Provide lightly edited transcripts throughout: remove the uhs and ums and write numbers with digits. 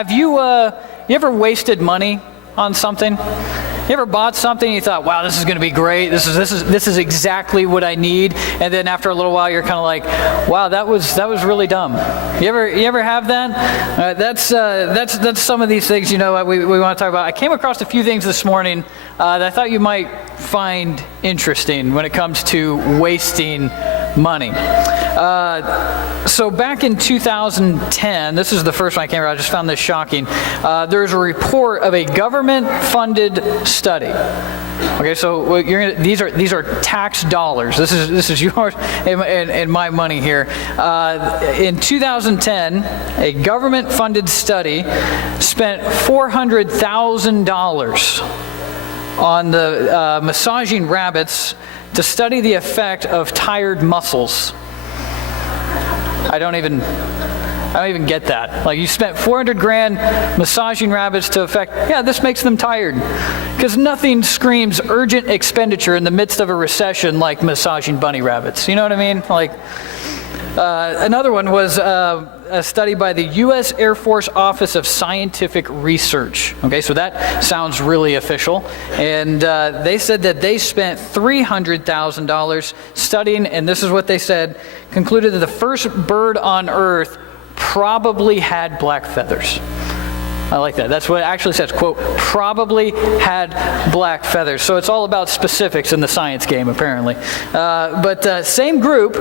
Have you ever wasted money on something? You ever bought something and you thought, wow, this is going to be great. This is exactly what I need. And then after a little while, you're kind of like, wow, that was really dumb. You ever have that? That's some of these things, we want to talk about. I came across a few things this morning that I thought you might find interesting when it comes to wasting money. So back in 2010, this is the first one I came across. I just found this shocking. There's a report of a government-funded study. Okay, so these are tax dollars. This is yours and my money here. In 2010, a government-funded study spent $400,000 on the massaging rabbits to study the effect of tired muscles. I don't even get that. Like, you spent $400,000 massaging rabbits to affect, this makes them tired. Because nothing screams urgent expenditure in the midst of a recession like massaging bunny rabbits. You know what I mean? Like, another one was a study by the U.S. Air Force Office of Scientific Research. Okay, so that sounds really official. And they said that they spent $300,000 studying, and this is what they said, concluded that the first bird on Earth probably had black feathers. I like that. That's what it actually says, quote, probably had black feathers. So it's all about specifics in the science game, apparently. But same group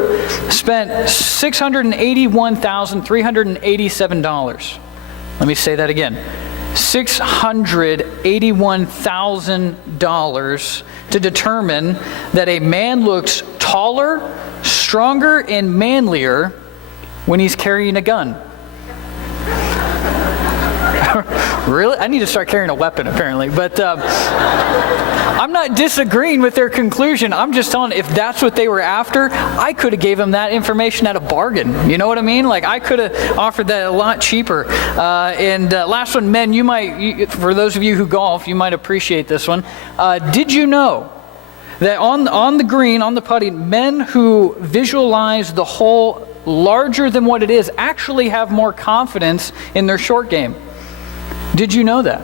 spent $681,387. Let me say that again. $681,000 to determine that a man looks taller, stronger, and manlier when he's carrying a gun. Really? I need to start carrying a weapon, apparently. But I'm not disagreeing with their conclusion. I'm just telling, if that's what they were after, I could have gave them that information at a bargain. You know what I mean? Like, I could have offered that a lot cheaper. And last one, men, for those of you who golf, you might appreciate this one. Did you know that on the green, on the putting, men who visualize the hole larger than what it is actually have more confidence in their short game? Did you know that?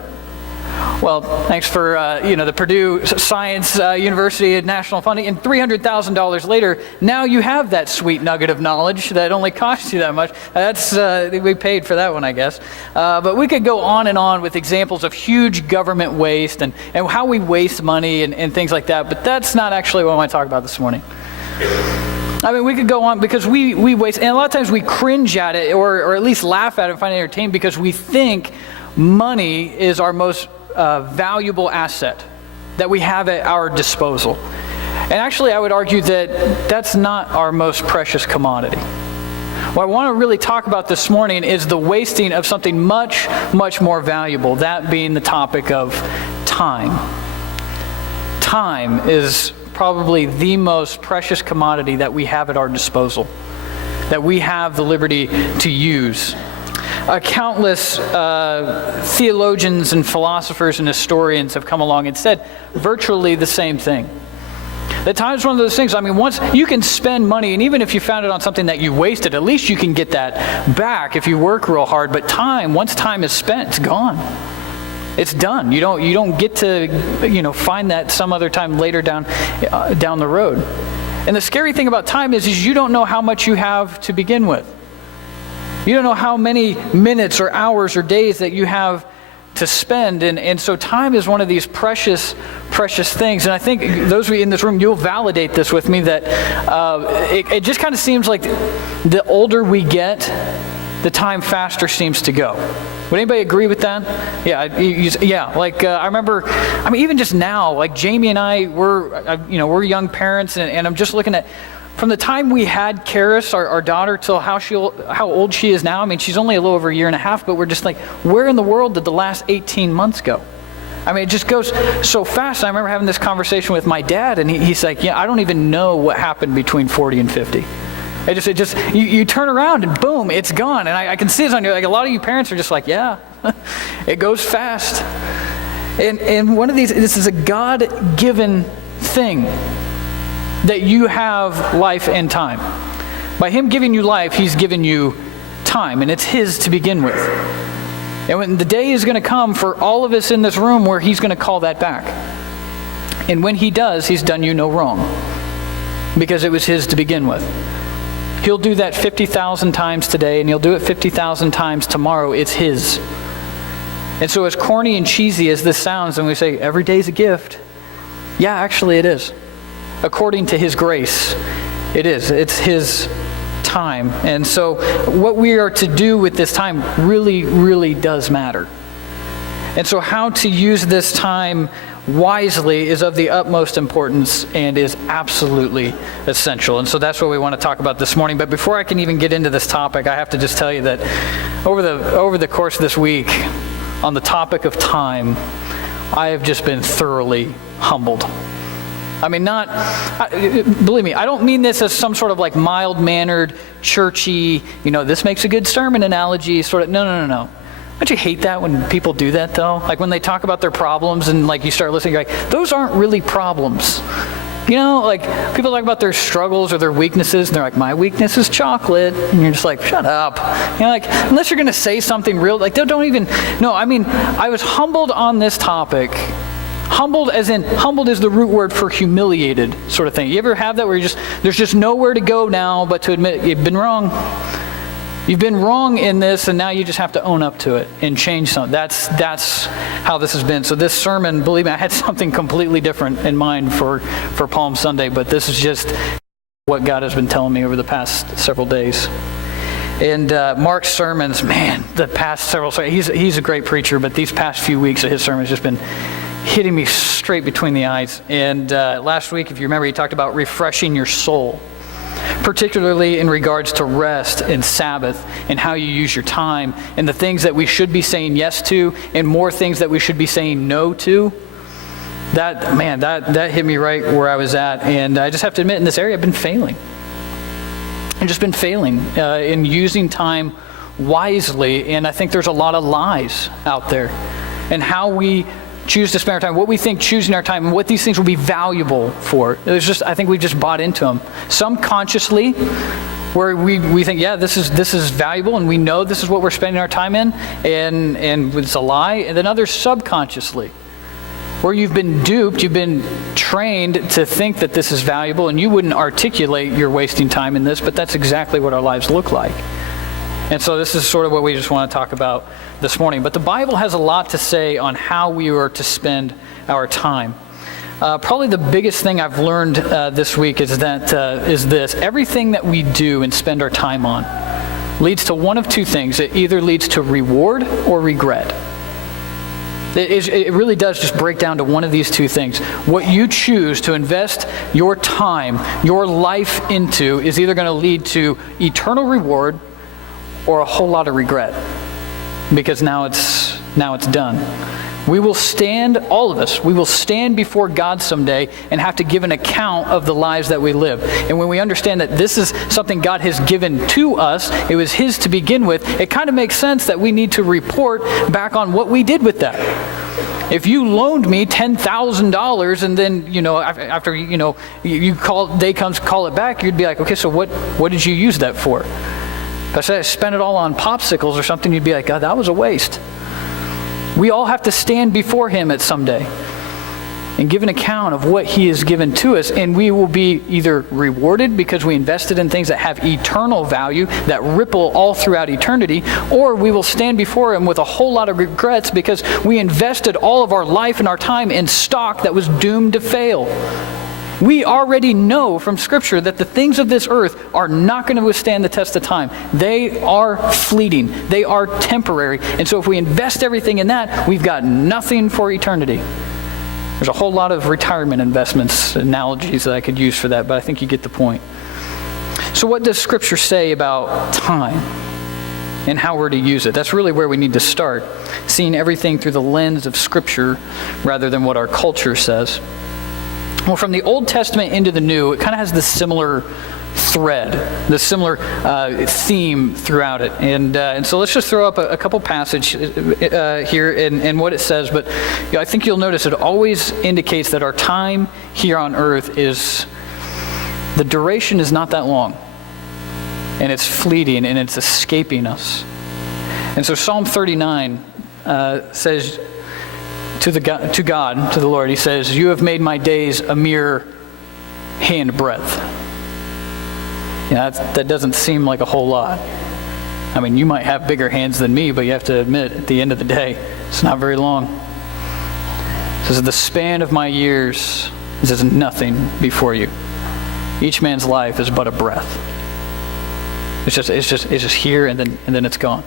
Well, thanks for the Purdue Science University and National Funding, and $300,000 later, now you have that sweet nugget of knowledge that only costs you that much. We paid for that one, I guess. But we could go on and on with examples of huge government waste and how we waste money and things like that. But that's not actually what I want to talk about this morning. I mean, we could go on because we waste, and a lot of times we cringe at it or at least laugh at it and find it entertaining because we think money is our most valuable asset that we have at our disposal. And actually, I would argue that that's not our most precious commodity. What I want to really talk about this morning is the wasting of something much, much more valuable, that being the topic of time. Time is probably the most precious commodity that we have at our disposal, that we have the liberty to use. Countless theologians and philosophers and historians have come along and said virtually the same thing. That time is one of those things, once you can spend money, and even if you found it on something that you wasted, at least you can get that back if you work real hard. But time, once time is spent, it's gone. It's done. You don't get to find that some other time later down the road. And the scary thing about time is you don't know how much you have to begin with. You don't know how many minutes or hours or days that you have to spend. And so time is one of these precious, precious things. And I think those of you in this room, you'll validate this with me, that it just kind of seems like the older we get, the time faster seems to go. Would anybody agree with that? Yeah. I remember, even just now, like Jamie and I, we're young parents, and I'm just looking at, from the time we had Karis, our daughter, till how old she is now. She's only a little over a year and a half, but we're just like, where in the world did the last 18 months go? It just goes so fast. I remember having this conversation with my dad, and he's like, I don't even know what happened between 40 and 50. You turn around and boom, it's gone. And I can see it on you. Like, a lot of you parents are just like, yeah, it goes fast. And one of these, this is a God-given thing, that you have life and time. By Him giving you life, He's given you time, and it's His to begin with. And when the day is going to come for all of us in this room where he's going to call that back. And when he does, he's done you no wrong, because it was his to begin with. He'll do that 50,000 times today, and he'll do it 50,000 times tomorrow. It's his. And so as corny and cheesy as this sounds, and we say, every day's a gift. Yeah, actually it is. According to his grace, it is. It's his time. And so what we are to do with this time really, really does matter. And so how to use this time wisely is of the utmost importance and is absolutely essential. And so that's what we want to talk about this morning. But before I can even get into this topic, I have to just tell you that over the course of this week, on the topic of time, I have just been thoroughly humbled. I mean, believe me, I don't mean this as some sort of like mild-mannered, churchy, this makes a good sermon analogy, sort of, no. Don't you hate that when people do that, though? Like when they talk about their problems and like you start listening, you're like, those aren't really problems. Like people talk about their struggles or their weaknesses, and they're like, my weakness is chocolate. And you're just like, shut up. Like, unless you're going to say something real, like don't even, no, I mean, I was humbled on this topic. Humbled as in, humbled is the root word for humiliated sort of thing. You ever have that where there's just nowhere to go now but to admit you've been wrong. You've been wrong in this, and now you just have to own up to it and change something. That's how this has been. So this sermon, believe me, I had something completely different in mind for Palm Sunday, but this is just what God has been telling me over the past several days. And Mark's sermons, man, the past several, he's a great preacher, but these past few weeks of his sermons just been hitting me straight between the eyes. And last week, if you remember, he talked about refreshing your soul, particularly in regards to rest and Sabbath and how you use your time and the things that we should be saying yes to and more things that we should be saying no to. That hit me right where I was at. And I just have to admit, in this area, I've been failing. I've just been failing in using time wisely. And I think there's a lot of lies out there. And how we choose to spend our time, what we think choosing our time, and what these things will be valuable for. I think we've just bought into them. Some consciously, where we think, yeah, this is valuable, and we know this is what we're spending our time in, and it's a lie. And then others subconsciously, where you've been duped, you've been trained to think that this is valuable, and you wouldn't articulate you're wasting time in this, but that's exactly what our lives look like. And so this is sort of what we just want to talk about this morning. But the Bible has a lot to say on how we are to spend our time. Probably the biggest thing I've learned this week is this. Everything that we do and spend our time on leads to one of two things. It either leads to reward or regret. It really does just break down to one of these two things. What you choose to invest your time, your life into is either going to lead to eternal reward or a whole lot of regret, because now it's done. We will stand, all of us, we will stand before God someday and have to give an account of the lives that we live. And when we understand that this is something God has given to us, it was his to begin with, it kind of makes sense that we need to report back on what we did with that. If you loaned me $10,000 and then, after, you day comes call it back, you'd be like, okay, so what did you use that for? If I said I spent it all on popsicles or something, you'd be like, God, that was a waste. We all have to stand before him at some day and give an account of what he has given to us, and we will be either rewarded because we invested in things that have eternal value, that ripple all throughout eternity, or we will stand before him with a whole lot of regrets because we invested all of our life and our time in stock that was doomed to fail. We already know from Scripture that the things of this earth are not going to withstand the test of time. They are fleeting. They are temporary. And so if we invest everything in that, we've got nothing for eternity. There's a whole lot of retirement investments, analogies that I could use for that, but I think you get the point. So what does Scripture say about time and how we're to use it? That's really where we need to start, seeing everything through the lens of Scripture rather than what our culture says. Well, from the Old Testament into the New, it kind of has this similar thread, this similar theme throughout it. And so let's just throw up a couple passages here and what it says. But I think you'll notice it always indicates that our time here on earth the duration is not that long. And it's fleeting and it's escaping us. And so Psalm 39 says to the Lord, he says, "You have made my days a mere handbreadth." That doesn't seem like a whole lot. I mean, you might have bigger hands than me, but you have to admit, at the end of the day, it's not very long. It says, "The span of my years is as nothing before you. Each man's life is but a breath." It's just here and then it's gone.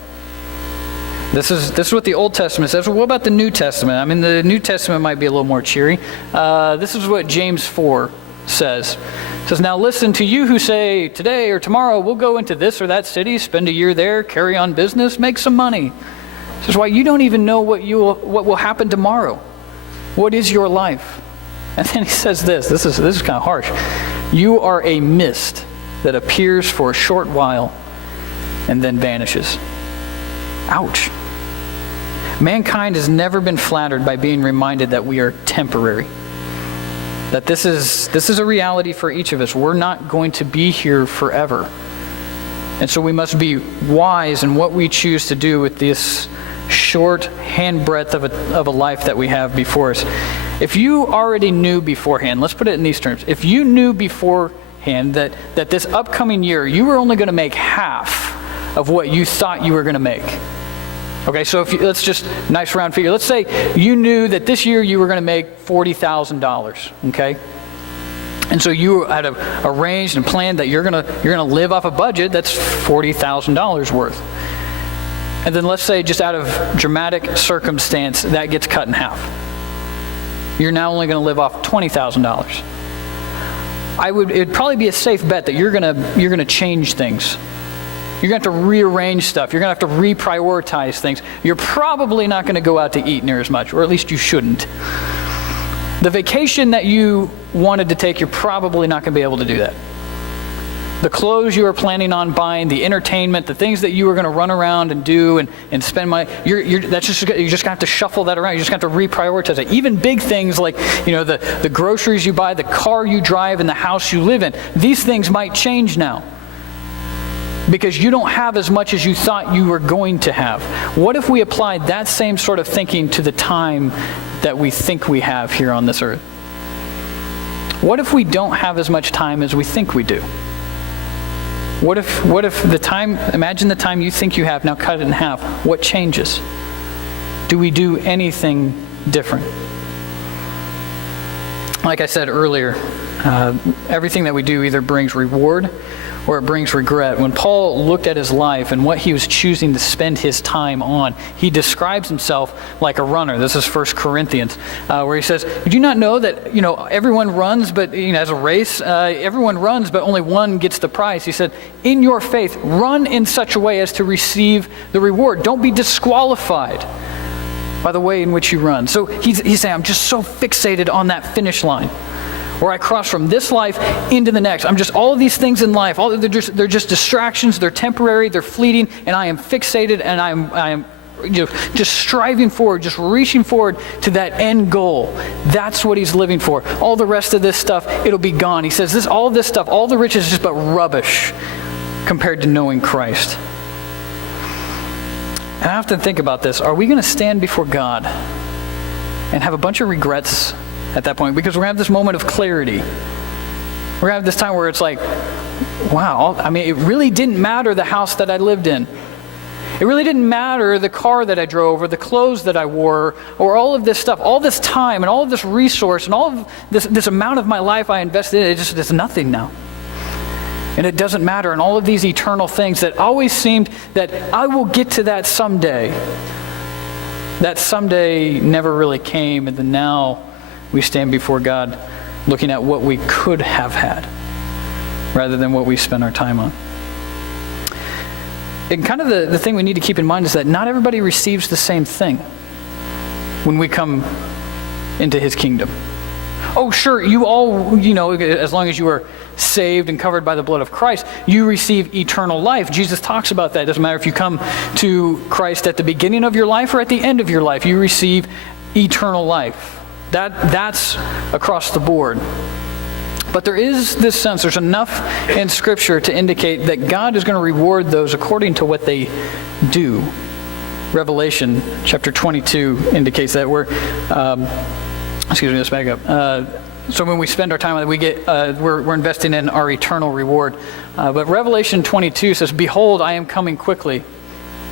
This is what the Old Testament says. Well, what about the New Testament? I mean, the New Testament might be a little more cheery. This is what James 4 says. It says, "Now listen to you who say, today or tomorrow we'll go into this or that city, spend a year there, carry on business, make some money." This is why you don't even know what will happen tomorrow. What is your life? And then he says this. This is kind of harsh. "You are a mist that appears for a short while and then vanishes." Ouch. Mankind has never been flattered by being reminded that we are temporary. That this is a reality for each of us. We're not going to be here forever. And so we must be wise in what we choose to do with this short handbreadth of a life that we have before us. If you already knew beforehand, let's put it in these terms. If you knew beforehand that this upcoming year, you were only going to make half of what you thought you were going to make. Okay, so let's just, nice round figure. Let's say you knew that this year you were going to make $40,000, okay? And so you had arranged and planned that you're going to live off a budget that's $40,000 worth. And then let's say just out of dramatic circumstance, that gets cut in half. You're now only going to live off $20,000. It'd probably be a safe bet that you're going to change things. You're going to have to rearrange stuff. You're going to have to reprioritize things. You're probably not going to go out to eat near as much, or at least you shouldn't. The vacation that you wanted to take, you're probably not going to be able to do that. The clothes you were planning on buying, the entertainment, the things that you were going to run around and do and spend money, you're just going to have to shuffle that around. You're just going to have to reprioritize it. Even big things like, the groceries you buy, the car you drive, and the house you live in, these things might change now, because you don't have as much as you thought you were going to have. What if we applied that same sort of thinking to the time that we think we have here on this earth? What if we don't have as much time as we think we do? What if imagine the time you think you have, now cut it in half. What changes? Do we do anything different? Like I said earlier, everything that we do either brings reward or it brings regret. When Paul looked at his life and what he was choosing to spend his time on, he describes himself like a runner. This is 1 Corinthians, where he says, "Do you not know that everyone runs, but as a race, everyone runs, but only one gets the prize?" He said, "In your faith, run in such a way as to receive the reward. Don't be disqualified by the way in which you run." So he's saying, I'm just so fixated on that finish line, where I cross from this life into the next. I'm just all of these things in life. They're just distractions. They're temporary. They're fleeting. And I am fixated. And I am just striving forward, just reaching forward to that end goal. That's what he's living for. All the rest of this stuff, it'll be gone. He says all of this stuff, all the riches is just but rubbish compared to knowing Christ. And I have to think about this. Are we going to stand before God and have a bunch of regrets at that point? Because we're going to have this moment of clarity. We're going to have this time where it's like, wow, it really didn't matter the house that I lived in. It really didn't matter the car that I drove or the clothes that I wore or all of this stuff, all this time and all of this resource and all of this amount of my life I invested in, it's nothing now. And it doesn't matter. And all of these eternal things that always seemed that I will get to that someday. That someday never really came, and then now we stand before God looking at what we could have had rather than what we spend our time on. And kind of the thing we need to keep in mind is that not everybody receives the same thing when we come into his kingdom. Oh, sure, you all, as long as you are saved and covered by the blood of Christ, you receive eternal life. Jesus talks about that. It doesn't matter if you come to Christ at the beginning of your life or at the end of your life, you receive eternal life. That's across the board. But there is this sense, there's enough in Scripture to indicate that God is going to reward those according to what they do. Revelation chapter 22 indicates that let's back up. So when we spend our time on it, we're investing in our eternal reward. But Revelation 22 says, "Behold, I am coming quickly,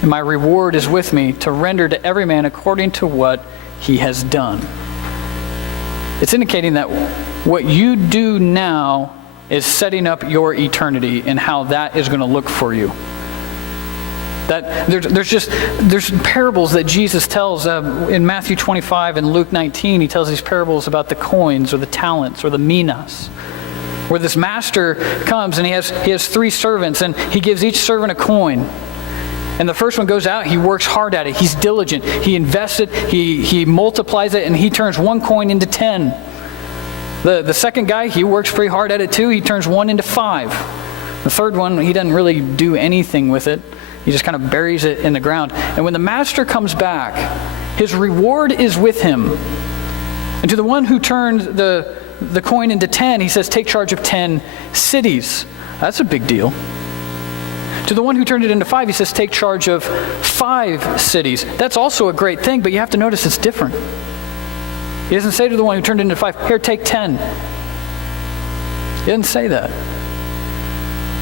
and my reward is with me to render to every man according to what he has done." It's indicating that what you do now is setting up your eternity and how that is going to look for you. That there's parables that Jesus tells in Matthew 25 and Luke 19. He tells these parables about the coins or the talents or the minas, where this master comes and he has 3 servants, and he gives each servant a coin. And the first one goes out, he works hard at it, he's diligent, he invests it, he multiplies it, and he turns 1 coin into 10. The second guy, he works pretty hard at it too, he turns 1 into 5. The third one, he doesn't really do anything with it. He just kind of buries it in the ground. And when the master comes back, his reward is with him. And to the one who turned the coin into 10, he says, "Take charge of 10 cities." That's a big deal. To the one who turned it into 5, he says, "Take charge of 5 cities." That's also a great thing, but you have to notice it's different. He doesn't say to the one who turned it into 5, "Here, take 10. He doesn't say that.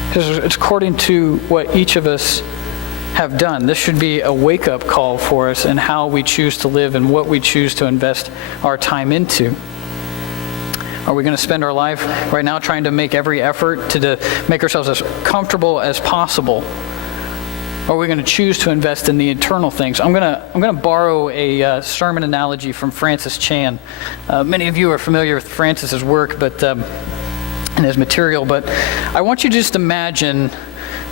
Because it's according to what each of us have done. This should be a wake-up call for us in how we choose to live and what we choose to invest our time into. Are we going to spend our life right now trying to make every effort to make ourselves as comfortable as possible? Or are we going to choose to invest in the eternal things? I'm going to borrow a sermon analogy from Francis Chan. Many of you are familiar with Francis's work, and his material, but I want you to just imagine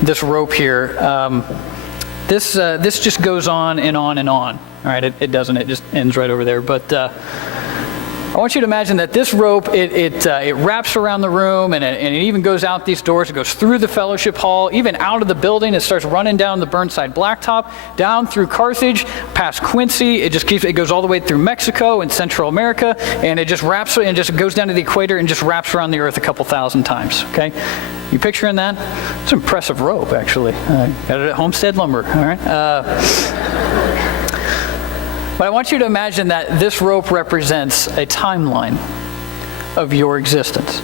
this rope here. This just goes on and on and on. All right, it doesn't. It just ends right over there. But I want you to imagine that this rope, it wraps around the room, and it even goes out these doors. It goes through the fellowship hall, even out of the building. It starts running down the Burnside Blacktop, down through Carthage, past Quincy. It goes all the way through Mexico and Central America, and it just wraps and just goes down to the equator and just wraps around the earth a couple thousand times. Okay, you picturing that? It's an impressive rope, actually. Got it at Homestead Lumber. All right. But I want you to imagine that this rope represents a timeline of your existence.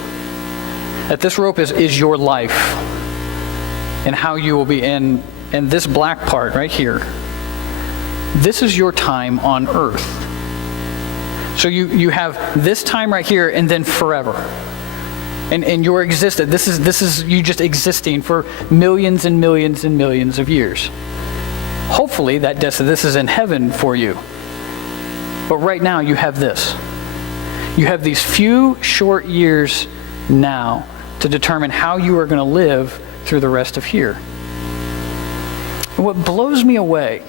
That this rope is your life and how you will be in this black part right here. This is your time on earth. So you have this time right here and then forever. And your existence, this is you just existing for millions and millions and millions of years. Hopefully this is in heaven for you. But right now you have this. You have these few short years now to determine how you are going to live through the rest of here. And what blows me away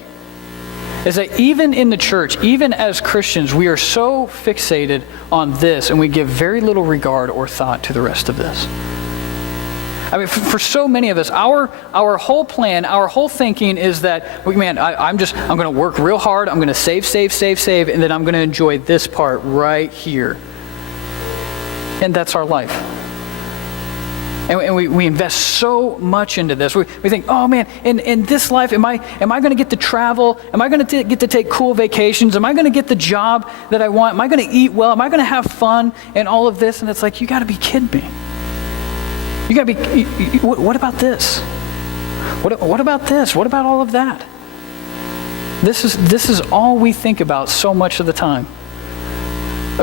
is that even in the church, even as Christians, we are so fixated on this and we give very little regard or thought to the rest of this. I mean, for so many of us, our whole plan, our whole thinking is that, I'm going to work real hard, I'm going to save, and then I'm going to enjoy this part right here. And that's our life. And we invest so much into this. We think, oh man, in this life, am I going to get to travel? Am I going to get to take cool vacations? Am I going to get the job that I want? Am I going to eat well? Am I going to have fun? And all of this, and it's like, you got to be kidding me. You got to be. What about this? What about this? What about all of that? This is all we think about so much of the time.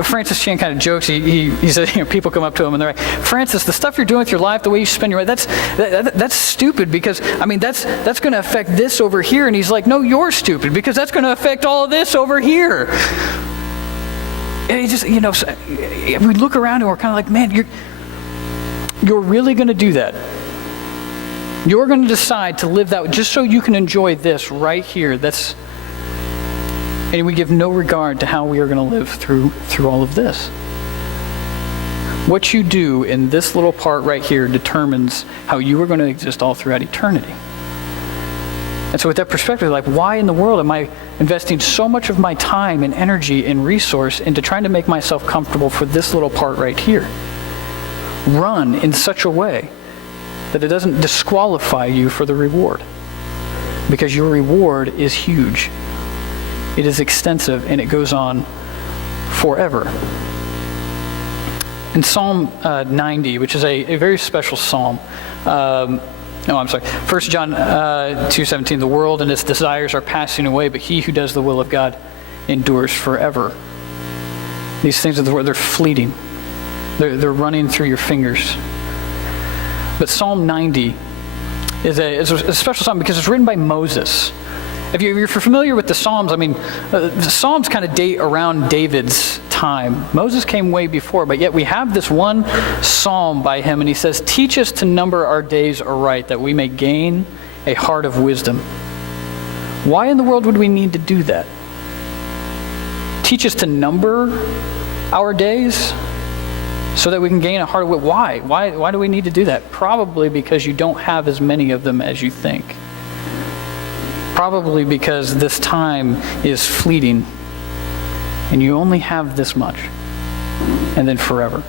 Francis Chan kind of jokes. He says, people come up to him and they're like, "Francis, the stuff you're doing with your life, the way you spend your life, that's stupid because that's going to affect this over here." And he's like, "No, you're stupid because that's going to affect all of this over here." And he just, we look around and we're kind of like, man, you're really going to do that? You're going to decide to live that way just so you can enjoy this right here. And we give no regard to how we are going to live through all of this. What you do in this little part right here determines how you are going to exist all throughout eternity. And so with that perspective, like, why in the world am I investing so much of my time and energy and resource into trying to make myself comfortable for this little part right here? Run in such a way that it doesn't disqualify you for the reward. because your reward is huge. It is extensive, and it goes on forever. In Psalm 90, which is a very special psalm, 1 John 2:17, the world and its desires are passing away, but he who does the will of God endures forever. These things of the world, they're fleeting. They're running through your fingers. But Psalm 90 is a special psalm because it's written by Moses. If you're familiar with the Psalms, the Psalms kind of date around David's time. Moses came way before, but yet we have this one psalm by him, and he says, "Teach us to number our days aright, that we may gain a heart of wisdom." Why in the world would we need to do that? Teach us to number our days so that we can gain a heart of wisdom. Why do we need to do that? Probably because you don't have as many of them as you think. Probably because this time is fleeting and you only have this much, and then forever.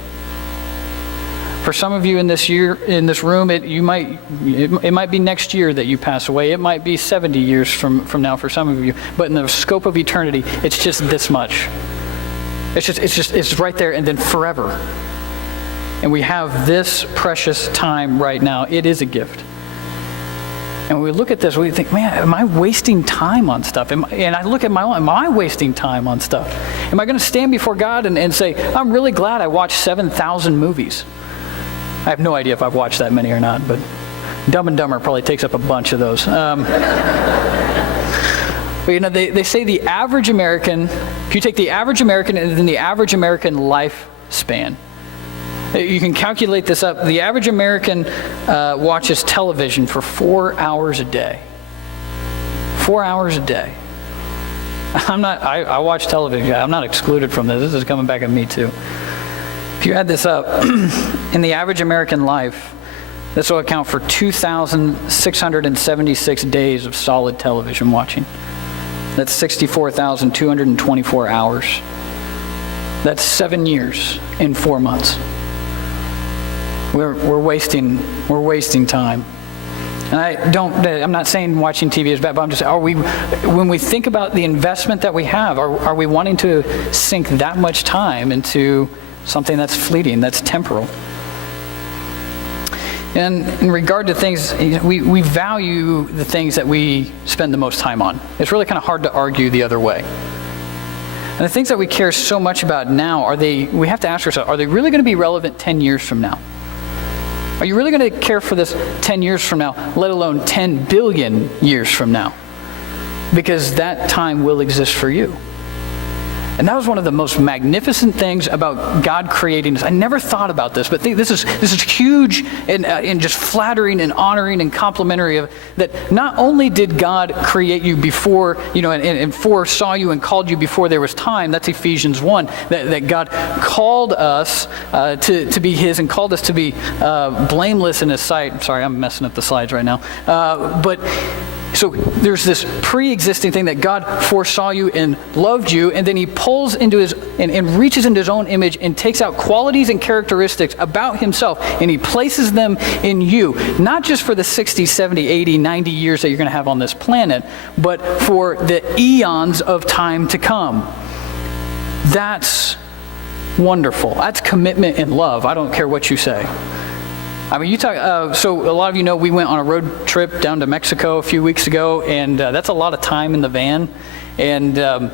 For some of you in this room, it might be next year that you pass away. It might be 70 years from now for some of you. But in the scope of eternity, it's just this much. It's right there, and then forever. And we have this precious time right now. It is a gift. And when we look at this, we think, man, am I wasting time on stuff? And I look at my own, am I wasting time on stuff? Am I going to stand before God and say, I'm really glad I watched 7,000 movies? I have no idea if I've watched that many or not, but Dumb and Dumber probably takes up a bunch of those. But they say the average American, if you take the average American and then the average American lifespan, you can calculate this up. The average American watches television for 4 hours a day. 4 hours a day. I watch television. I'm not excluded from this. This is coming back at me too. If you add this up, in the average American life, this will account for 2,676 days of solid television watching. That's 64,224 hours. That's 7 years in 4 months. We're wasting time. And I'm not saying watching TV is bad, but I'm just when we think about the investment that we have, are we wanting to sink that much time into something that's fleeting, that's temporal? And in regard to things, we value the things that we spend the most time on. It's really kind of hard to argue the other way. And the things that we care so much about now, we have to ask ourselves, are they really going to be relevant 10 years from now? Are you really going to care for this 10 years from now, let alone 10 billion years from now? Because that time will exist for you. And that was one of the most magnificent things about God creating us. I never thought about this, but this is huge and just flattering and honoring and complimentary of that. Not only did God create you before, and foresaw you and called you before there was time. That's Ephesians 1. That God called us to be His and called us to be blameless in His sight. I'm sorry, I'm messing up the slides right now. So there's this pre-existing thing that God foresaw you and loved you, and then He pulls into His and reaches into His own image and takes out qualities and characteristics about Himself, and He places them in you, not just for the 60, 70, 80, 90 years that you're going to have on this planet, but for the eons of time to come. That's wonderful. That's commitment and love. I don't care what you say. You talk. So a lot of you know we went on a road trip down to Mexico a few weeks ago, and that's a lot of time in the van. And I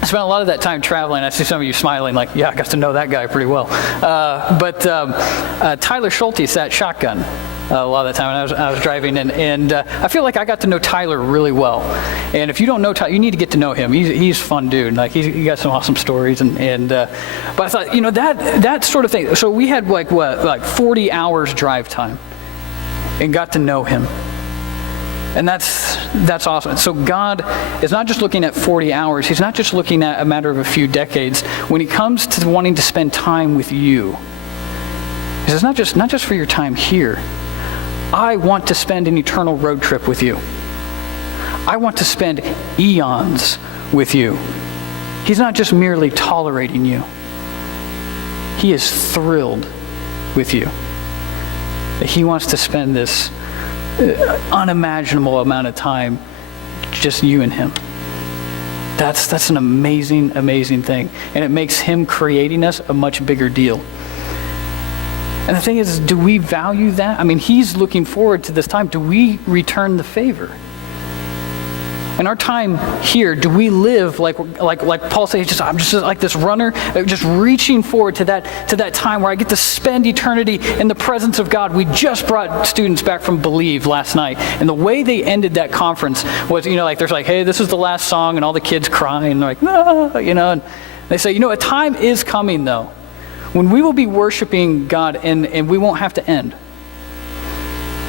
spent a lot of that time traveling. I see some of you smiling, like, yeah, I got to know that guy pretty well. But Tyler Schulte sat shotgun a lot of the time when I was driving, and I feel like I got to know Tyler really well. And if you don't know Tyler, you need to get to know him. He's a fun dude. Like he got some awesome stories, but I thought, that sort of thing. So we had like 40 hours drive time, and got to know him. And that's awesome. So God is not just looking at 40 hours. He's not just looking at a matter of a few decades. When He comes to wanting to spend time with you, He says, not just for your time here. I want to spend an eternal road trip with you. I want to spend eons with you. He's not just merely tolerating you. He is thrilled with you. That He wants to spend this unimaginable amount of time, just you and him. That's an amazing, amazing thing. And it makes him creating us a much bigger deal. And the thing is, do we value that? I mean, he's looking forward to this time. Do we return the favor? In our time here, do we live like Paul says, I'm just like this runner, just reaching forward to that time where I get to spend eternity in the presence of God? We just brought students back from Believe last night, and the way they ended that conference was, there's like, hey, this is the last song, and all the kids cry, and they're like, no, and they say, a time is coming though, when we will be worshiping God, and we won't have to end.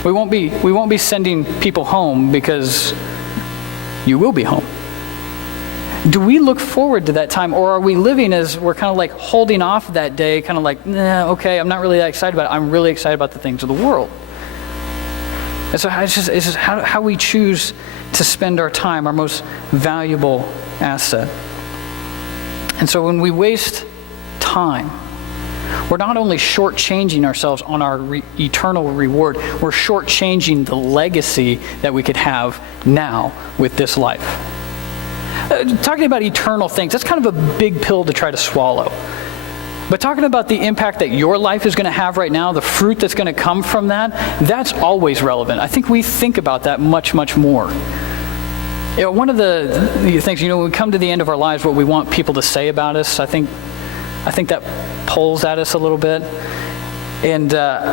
We won't be sending people home because you will be home. Do we look forward to that time, or are we living as we're kind of like holding off that day, kind of like, nah, okay, I'm not really that excited about it. I'm really excited about the things of the world. And so it's just how we choose to spend our time, our most valuable asset. And so when we waste time, we're not only shortchanging ourselves on our eternal reward, we're shortchanging the legacy that we could have now with this life. Talking about eternal things, that's kind of a big pill to try to swallow. But talking about the impact that your life is going to have right now, the fruit that's going to come from that, that's always relevant. I think we think about that much, much more. One of the things, when we come to the end of our lives, what we want people to say about us, I think that pulls at us a little bit. And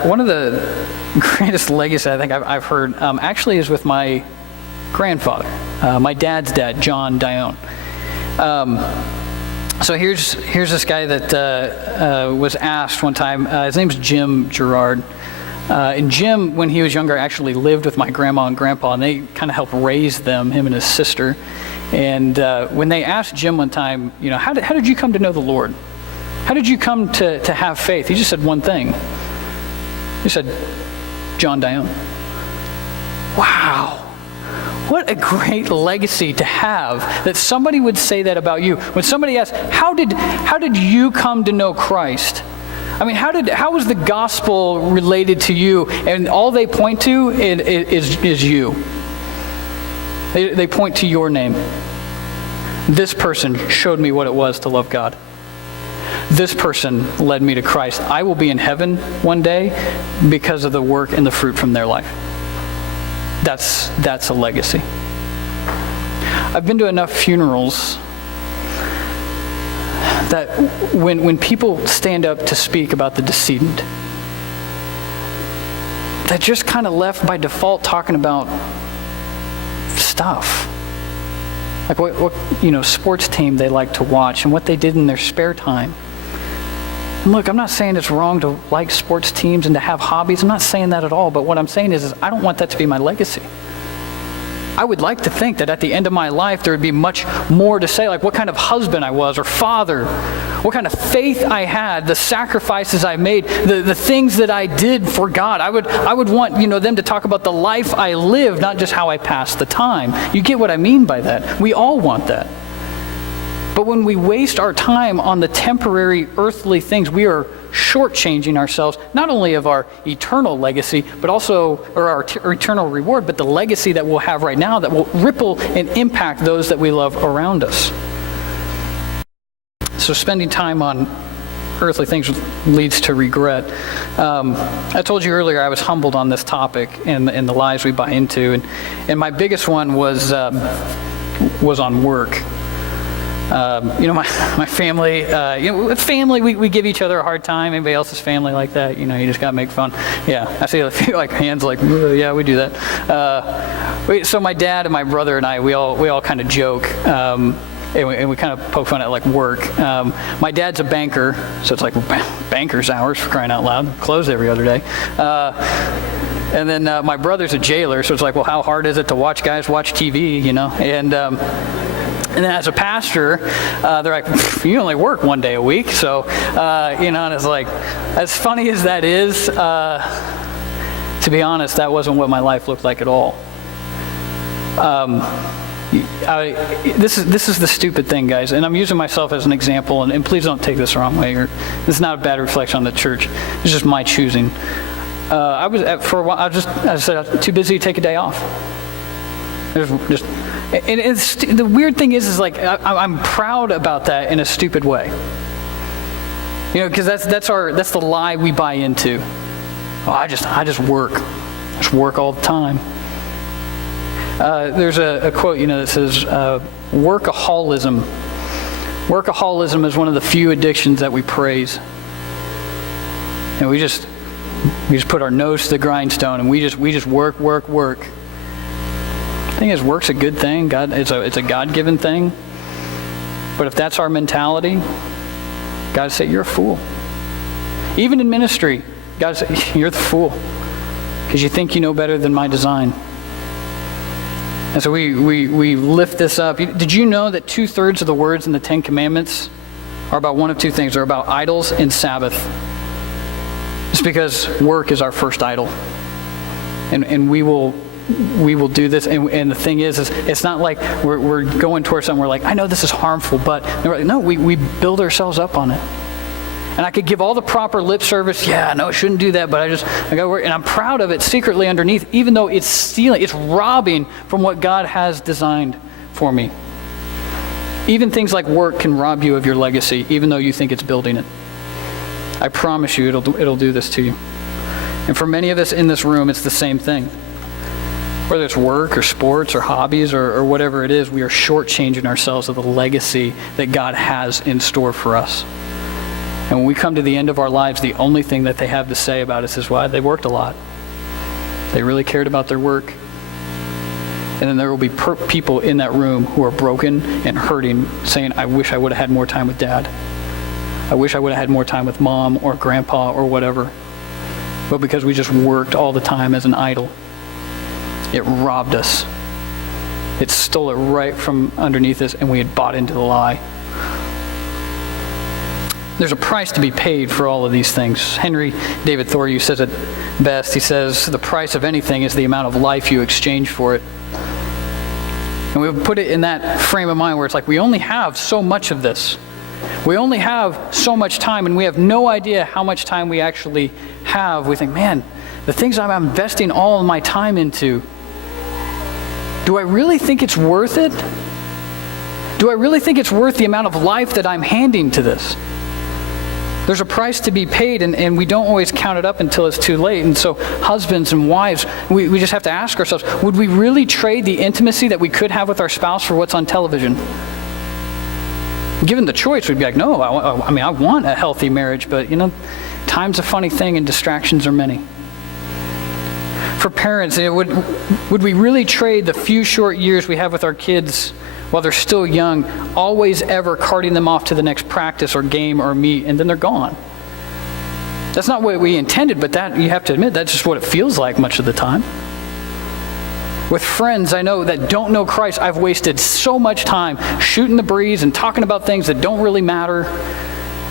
one of the greatest legacies I think I've heard actually is with my grandfather, my dad's dad, John Dion. So here's this guy that was asked one time. His name's Jim Gerard. And Jim, when he was younger, actually lived with my grandma and grandpa, and they kind of helped raise them, him and his sister. And when they asked Jim one time, how did you come to know the Lord? How did you come to have faith? He just said one thing. He said, John Dion. Wow. What a great legacy to have, that somebody would say that about you. When somebody asks, how did you come to know Christ? I mean, how was the gospel related to you? And all they point to is you. They point to your name. This person showed me what it was to love God. This person led me to Christ. I will be in heaven one day because of the work and the fruit from their life. That's a legacy. I've been to enough funerals that when people stand up to speak about the decedent, they're just kind of left by default talking about stuff. Like what sports team they like to watch and what they did in their spare time. And look, I'm not saying it's wrong to like sports teams and to have hobbies. I'm not saying that at all. But what I'm saying is I don't want that to be my legacy. I would like to think that at the end of my life, there would be much more to say, like what kind of husband I was or father, what kind of faith I had, the sacrifices I made, the things that I did for God. I would want, them to talk about the life I lived, not just how I passed the time. You get what I mean by that. We all want that. But when we waste our time on the temporary earthly things, we are shortchanging ourselves, not only of our eternal legacy, but also our eternal reward, but the legacy that we'll have right now that will ripple and impact those that we love around us. So spending time on earthly things leads to regret. I told you earlier I was humbled on this topic and the lies we buy into, and my biggest one was on work. My family, with family, we give each other a hard time. Anybody else's family like that? You just got to make fun. Yeah, I see a few hands like, yeah, we do that. So my dad and my brother and I, we all kind of joke, and we kind of poke fun at work. My dad's a banker, so it's like banker's hours, for crying out loud, closed every other day. And then my brother's a jailer, so it's like, well, how hard is it to watch guys watch TV, And then as a pastor, they're like, you only work one day a week. So, and it's like, as funny as that is, to be honest, that wasn't what my life looked like at all. This is the stupid thing, guys, and I'm using myself as an example, and please don't take this the wrong way, or this is not a bad reflection on the church. It's just my choosing. For a while, I said, I was too busy to take a day off. The weird thing is like, I'm proud about that in a stupid way. Because that's the lie we buy into. Oh, I just work. I just work all the time. There's a quote, that says, workaholism. Workaholism is one of the few addictions that we praise. And we just put our nose to the grindstone and we just work. The thing is, work's a good thing. It's a God-given thing. But if that's our mentality, God say you're a fool. Even in ministry, God say you're the fool because you think you know better than my design. And so we lift this up. Did you know that 2/3 of the words in the Ten Commandments are about one of two things? They're about idols and Sabbath. It's because work is our first idol. And we will do this. And the thing is it's not like we're going towards something, we're like, I know this is harmful, but no, we build ourselves up on it. And I could give all the proper lip service. Yeah, no, I shouldn't do that, but I got to work. And I'm proud of it secretly underneath, even though it's stealing, it's robbing from what God has designed for me. Even things like work can rob you of your legacy, even though you think it's building it. I promise you it'll do this to you. And for many of us in this room, it's the same thing. Whether it's work or sports or hobbies or whatever it is, we are shortchanging ourselves of the legacy that God has in store for us. And when we come to the end of our lives, the only thing that they have to say about us is, well, they worked a lot. They really cared about their work. And then there will be people in that room who are broken and hurting, saying, I wish I would have had more time with Dad. I wish I would have had more time with Mom or Grandpa or whatever. But because we just worked all the time as an idol, it robbed us. It stole it right from underneath us, and we had bought into the lie. There's a price to be paid for all of these things. Henry David Thoreau says it best. He says, the price of anything is the amount of life you exchange for it. And we put it in that frame of mind where it's like we only have so much of this. We only have so much time, and we have no idea how much time we actually have. We think, man, the things I'm investing all of my time into, do I really think it's worth it? Do I really think it's worth the amount of life that I'm handing to this? There's a price to be paid, and we don't always count it up until it's too late. And so husbands and wives, we just have to ask ourselves, would we really trade the intimacy that we could have with our spouse for what's on television? Given the choice, we'd be like, no, I want a healthy marriage, but time's a funny thing and distractions are many. For parents, would we really trade the few short years we have with our kids while they're still young, always ever carting them off to the next practice or game or meet, and then they're gone? That's not what we intended, but that, you have to admit, that's just what it feels like much of the time. With friends I know that don't know Christ, I've wasted so much time shooting the breeze and talking about things that don't really matter,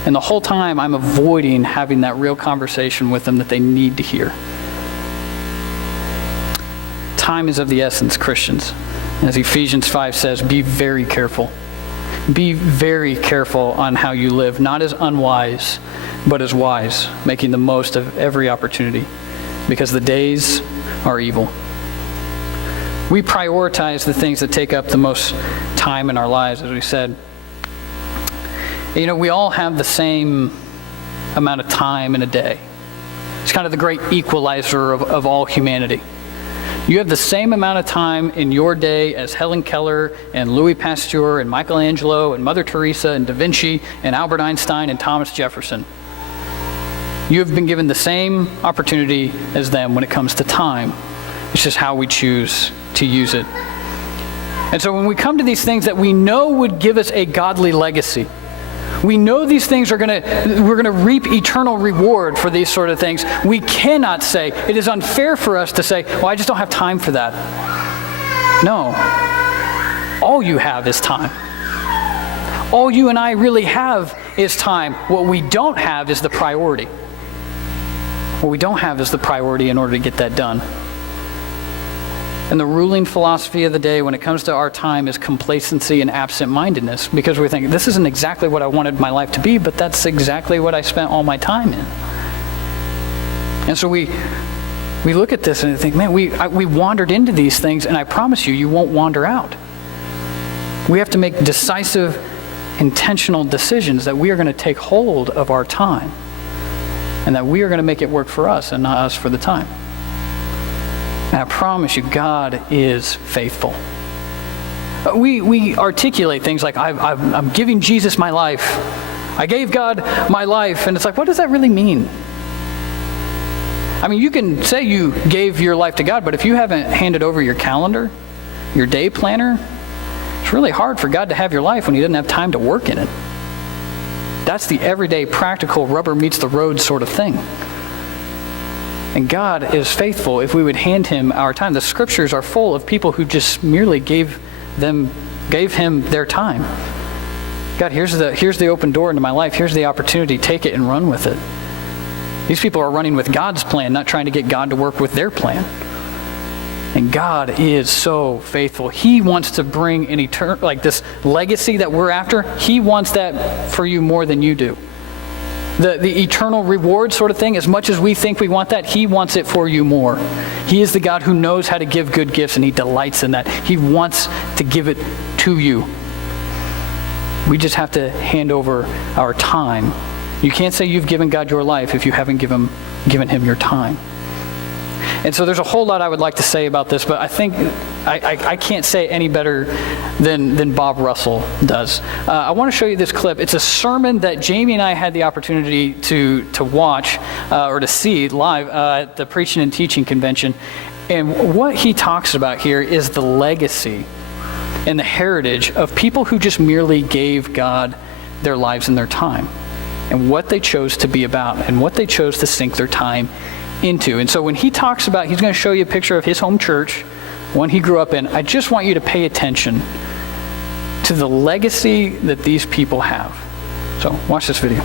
and the whole time I'm avoiding having that real conversation with them that they need to hear. Time is of the essence, Christians. As Ephesians 5 says, be very careful. Be very careful on how you live, not as unwise, but as wise, making the most of every opportunity, because the days are evil. We prioritize the things that take up the most time in our lives, as we said. We all have the same amount of time in a day. It's kind of the great equalizer of all humanity. You have the same amount of time in your day as Helen Keller and Louis Pasteur and Michelangelo and Mother Teresa and Da Vinci and Albert Einstein and Thomas Jefferson. You have been given the same opportunity as them when it comes to time. It's just how we choose to use it. And so when we come to these things that we know would give us a godly legacy, we know these things we're going to reap eternal reward for these sort of things. We cannot say, it is unfair for us to say, well, I just don't have time for that. No. All you have is time. All you and I really have is time. What we don't have is the priority. What we don't have is the priority in order to get that done. And the ruling philosophy of the day when it comes to our time is complacency and absent-mindedness, because we think, this isn't exactly what I wanted my life to be, but that's exactly what I spent all my time in. And so we We look at this and think, man, we wandered into these things, and I promise you, you won't wander out. We have to make decisive, intentional decisions that we are going to take hold of our time and that we are going to make it work for us and not us for the time. And I promise you, God is faithful. We articulate things like, I'm giving Jesus my life. I gave God my life. And it's like, what does that really mean? I mean, you can say you gave your life to God, but if you haven't handed over your calendar, your day planner, it's really hard for God to have your life when he doesn't have time to work in it. That's the everyday, practical, rubber meets the road sort of thing. And God is faithful if we would hand him our time. The scriptures are full of people who just merely gave him their time. God, here's the open door into my life. Here's the opportunity. Take it and run with it. These people are running with God's plan, not trying to get God to work with their plan. And God is so faithful. He wants to bring an eternal, like this legacy that we're after. He wants that for you more than you do. The eternal reward sort of thing, as much as we think we want that, he wants it for you more. He is the God who knows how to give good gifts, and he delights in that. He wants to give it to you. We just have to hand over our time. You can't say you've given God your life if you haven't given him your time. And so there's a whole lot I would like to say about this, but I think I can't say it any better than Bob Russell does. I want to show you this clip. It's a sermon that Jamie and I had the opportunity to watch or to see live at the Preaching and Teaching Convention. And what he talks about here is the legacy and the heritage of people who just merely gave God their lives and their time, and what they chose to be about, and what they chose to sink their time into. And so when he talks about, he's going to show you a picture of his home church, one he grew up in. I just want you to pay attention to the legacy that these people have. So watch this video.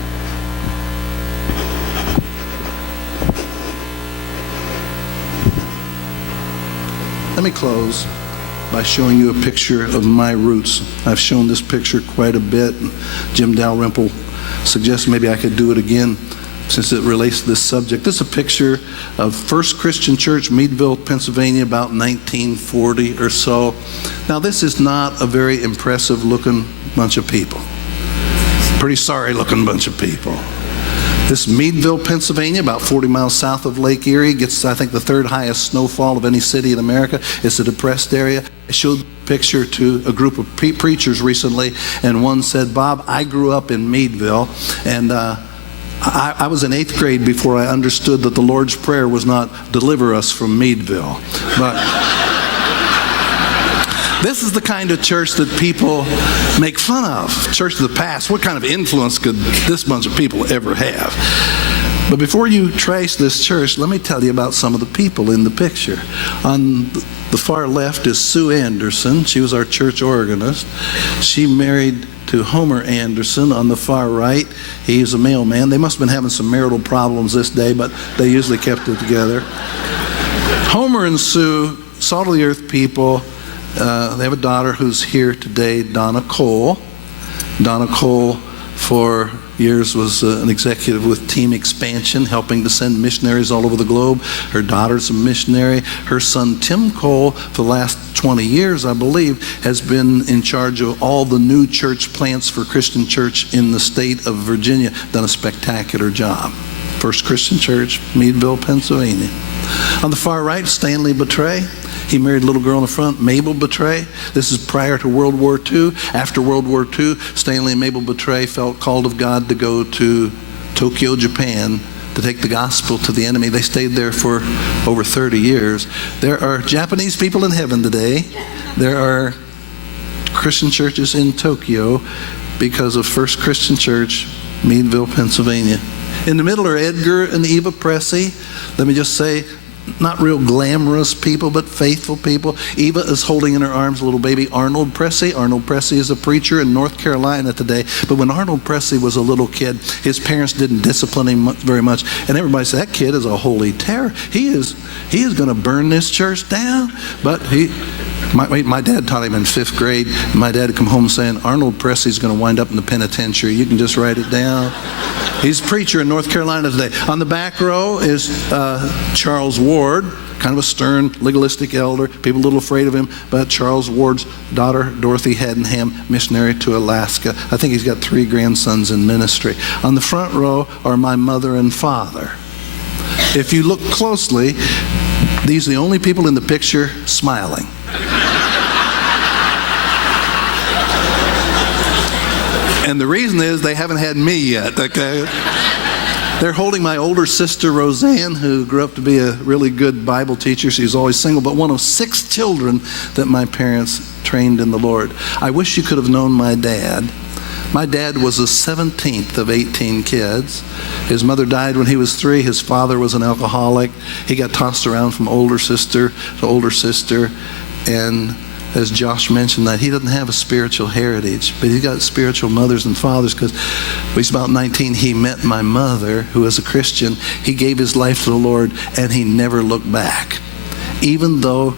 Let me close by showing you a picture of my roots. I've shown this picture quite a bit. Jim Dalrymple suggests maybe I could do it again since it relates to this subject. This is a picture of First Christian Church, Meadville, Pennsylvania, about 1940 or so. Now, this is not a very impressive looking bunch of people. Pretty sorry looking bunch of people. This is Meadville, Pennsylvania, about 40 miles south of Lake Erie. Gets, I think, the third highest snowfall of any city in America. It's a depressed area. I showed the picture to a group of preachers recently, and one said, Bob, I grew up in Meadville, and I was in 8th grade before I understood that the Lord's Prayer was not deliver us from Meadville. But this is the kind of church that people make fun of. Church of the past. What kind of influence could this bunch of people ever have? But before you trace this church, let me tell you about some of the people in the picture. On the far left is Sue Anderson. She was our church organist. She married to Homer Anderson. On the far right, he's a mailman. They must have been having some marital problems this day, but they usually kept it together. Homer and Sue, salt of the earth people. They have a daughter who's here today, Donna Cole. Donna Cole, for years, was an executive with Team Expansion, helping to send missionaries all over the globe. Her daughter's a missionary. Her son, Tim Cole, for the last 20 years, I believe, has been in charge of all the new church plants for Christian Church in the state of Virginia. Done a spectacular job. First Christian Church, Meadville, Pennsylvania. On the far right, Stanley Betray. He married a little girl in the front, Mabel Betray. This is prior to World War II. After World War II, Stanley and Mabel Betray felt called of God to go to Tokyo, Japan, to take the gospel to the enemy. They stayed there for over 30 years. There are Japanese people in heaven today. There are Christian churches in Tokyo because of First Christian Church, Meadville, Pennsylvania. In the middle are Edgar and Eva Pressey. Let me just say, not real glamorous people, but faithful people. Eva is holding in her arms a little baby, Arnold Pressey. Arnold Pressey is a preacher in North Carolina today. But when Arnold Pressey was a little kid, his parents didn't discipline him very much. And everybody said, that kid is a holy terror. He is going to burn this church down. But my dad taught him in 5th grade. My dad would come home saying, Arnold Pressey's going to wind up in the penitentiary. You can just write it down. He's a preacher in North Carolina today. On the back row is Charles Ward. Ward, kind of a stern, legalistic elder, people a little afraid of him, but Charles Ward's daughter, Dorothy Haddenham, missionary to Alaska. I think he's got 3 grandsons in ministry. On the front row are my mother and father. If you look closely, these are the only people in the picture smiling. And the reason is they haven't had me yet, okay? They're holding my older sister, Roseanne, who grew up to be a really good Bible teacher. She's always single, but one of 6 children that my parents trained in the Lord. I wish you could have known my dad. My dad was the 17th of 18 kids. His mother died when he was 3. His father was an alcoholic. He got tossed around from older sister to older sister. And as Josh mentioned, that he doesn't have a spiritual heritage, but he's got spiritual mothers and fathers, because when he's about 19, he met my mother, who was a Christian. He gave his life to the Lord, and he never looked back. Even though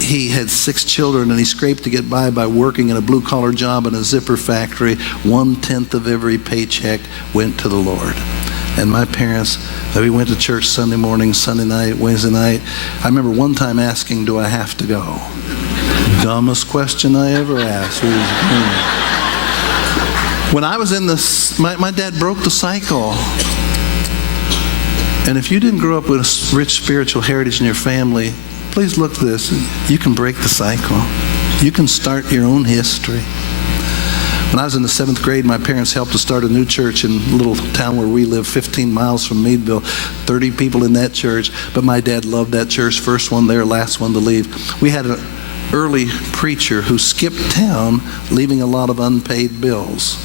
he had 6 children and he scraped to get by working in a blue-collar job in a zipper factory, 1/10 of every paycheck went to the Lord. And my parents, we went to church Sunday morning, Sunday night, Wednesday night. I remember one time asking, do I have to go? Dumbest question I ever asked. When I was in this, my dad broke the cycle. And if you didn't grow up with a rich spiritual heritage in your family, please look at this. You can break the cycle. You can start your own history. When I was in the 7th grade, my parents helped to start a new church in a little town where we live, 15 miles from Meadville. 30 people in that church, but my dad loved that church. First one there, last one to leave. We had an early preacher who skipped town, leaving a lot of unpaid bills.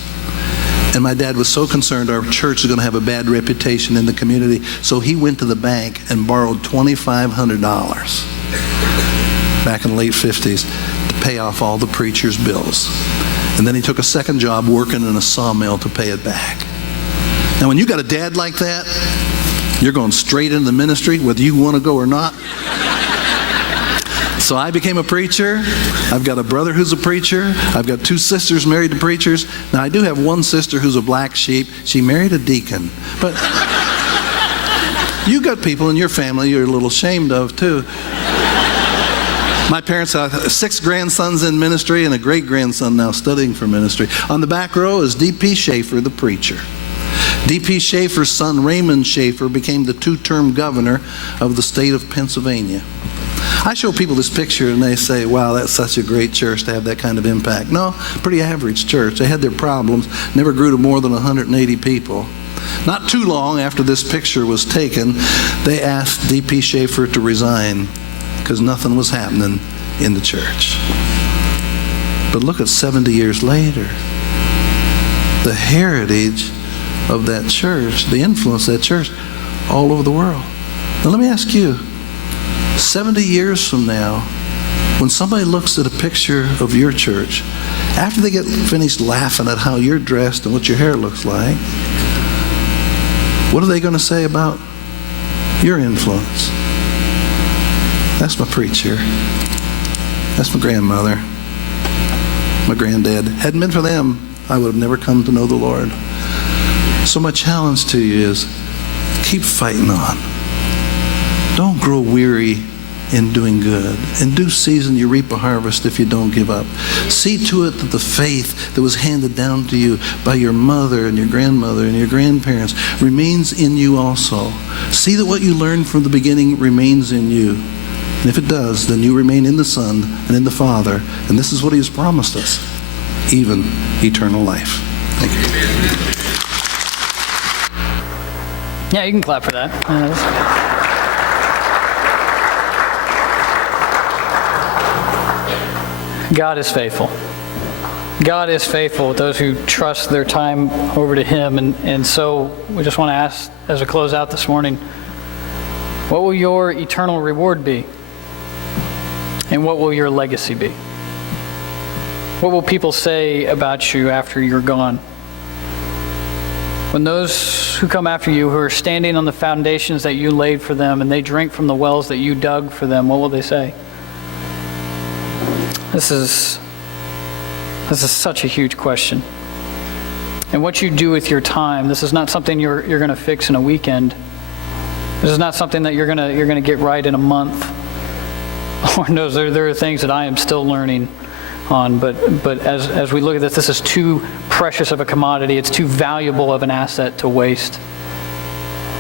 And my dad was so concerned our church was going to have a bad reputation in the community, so he went to the bank and borrowed $2,500 back in the late 50s to pay off all the preacher's bills. And then he took a second job working in a sawmill to pay it back. Now, when you got a dad like that, you're going straight into the ministry, whether you want to go or not. So I became a preacher. I've got a brother who's a preacher. I've got 2 sisters married to preachers. Now, I do have one sister who's a black sheep. She married a deacon. But you got people in your family you're a little ashamed of, too. My parents have 6 grandsons in ministry and a great-grandson now studying for ministry. On the back row is D.P. Schaefer, the preacher. D.P. Schaefer's son, Raymond Schaefer, became the 2-term governor of the state of Pennsylvania. I show people this picture and they say, wow, that's such a great church to have that kind of impact. No, pretty average church. They had their problems, never grew to more than 180 people. Not too long after this picture was taken, they asked D.P. Schaefer to resign because nothing was happening in the church. But look at 70 years later, the heritage of that church, the influence of that church all over the world. Now let me ask you, 70 years from now, when somebody looks at a picture of your church, after they get finished laughing at how you're dressed and what your hair looks like, what are they going to say about your influence? That's my preacher. That's my grandmother. My granddad. Hadn't been for them, I would have never come to know the Lord. So my challenge to you is keep fighting on. Don't grow weary in doing good. In due season you reap a harvest if you don't give up. See to it that the faith that was handed down to you by your mother and your grandmother and your grandparents remains in you also. See that what you learned from the beginning remains in you. And if it does, then you remain in the Son and in the Father. And this is what He has promised us, even eternal life. Thank you. Yeah, you can clap for that. God is faithful. God is faithful with those who trust their time over to Him. And so we just want to ask, as we close out this morning, what will your eternal reward be? And what will your legacy be? What will people say about you after you're gone? When those who come after you, who are standing on the foundations that you laid for them, and they drink from the wells that you dug for them, what will they say? This is such a huge question. And what you do with your time, this is not something you're going to fix in a weekend. This is not something that you're gonna get right in a month. Lord knows there are things that I am still learning on, but as we look at this is too precious of a commodity. It's too valuable of an asset to waste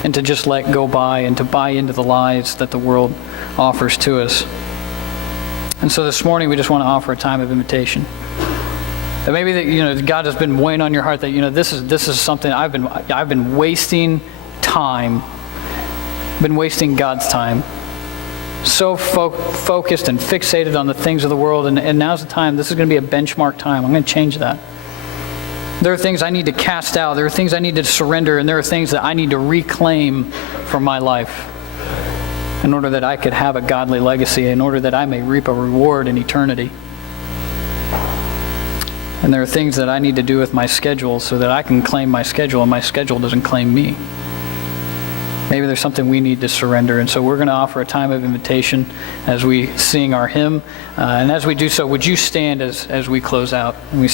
and to just let go by and to buy into the lies that the world offers to us. And so this morning we just want to offer a time of invitation. That maybe that God has been weighing on your heart that this is something I've been wasting time, been wasting God's time, so focused and fixated on the things of the world, and now's the time. This is going to be a benchmark time. I'm going to change that. There are things I need to cast out. There are things I need to surrender, and there are things that I need to reclaim for my life in order that I could have a godly legacy, in order that I may reap a reward in eternity. And there are things that I need to do with my schedule so that I can claim my schedule and my schedule doesn't claim me. Maybe there's something we need to surrender. And so we're going to offer a time of invitation as we sing our hymn. And as we do so, would you stand as we close out? And we